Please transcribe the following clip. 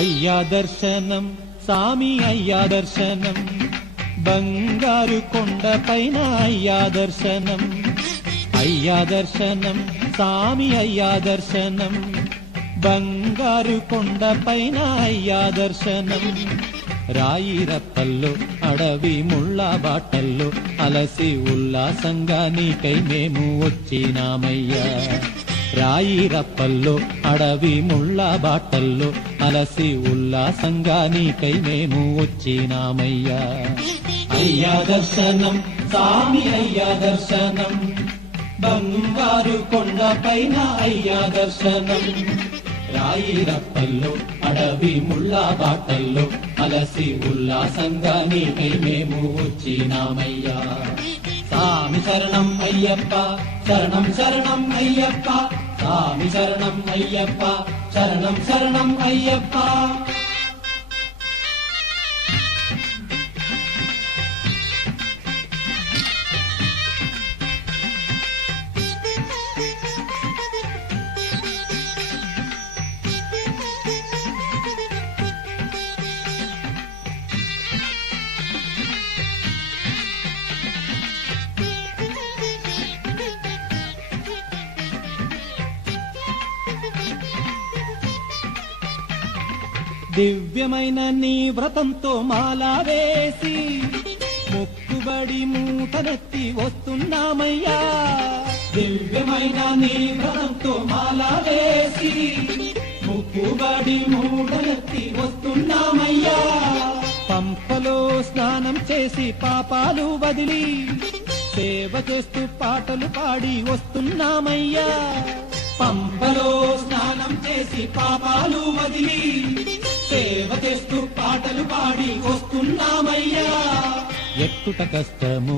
అయ్యా దర్శనం సామి అయ్యా దర్శనం బంగారు కొండ పైన అయ్యా దర్శనం అయ్యా దర్శనం సామి అయ్యా దర్శనం బంగారు కొండ పైన అయ్యా దర్శనం రాయిరప్పల్లో అడవి ముళ్ళ బాటల్లో అలసి ఉల్లాసంగా నీకై మేము వచ్చినామయ్యా రాయిరప్పల్లో అడవి ముళ్ళ బాటల్లో అలసి ఉల్లాసంగా నీకై మేము వచ్చినామయ్యా అయ్యా దర్శనం సామి అయ్యా దర్శనం బంగారు కొండ పైన అయ్యా దర్శనం రాయిరప్పల్లో అడవి ముళ్ళ బాటల్లో అలసి ఉల్లాసంగా నీకై మేము వచ్చినామయ్యా సామి శరణం అయ్యప్ప శరణం శరణం అయ్యప్ప సామి శరణం అయ్యప్ప శరణం శరణం అయ్యప్ప దివ్యమైన నీ వ్రతంతో మాలా వేసి మొక్కుబడి మూటనెత్తి వస్తున్నామయ్యా దివ్యమైన నీ వ్రతంతో మాలా వేసి మొక్కుబడి మూటనెత్తి వస్తున్నామయ్యా పంపలో స్నానం చేసి పాపాలు వదిలి సేవ చేస్తూ పాటలు పాడి వస్తున్నామయ్యా పంపలో స్నానం చేసి పాపాలు వదిలి సేవ చేస్తూ పాటలు పాడి వస్తున్నామయ్యా ఎక్కుట కష్టము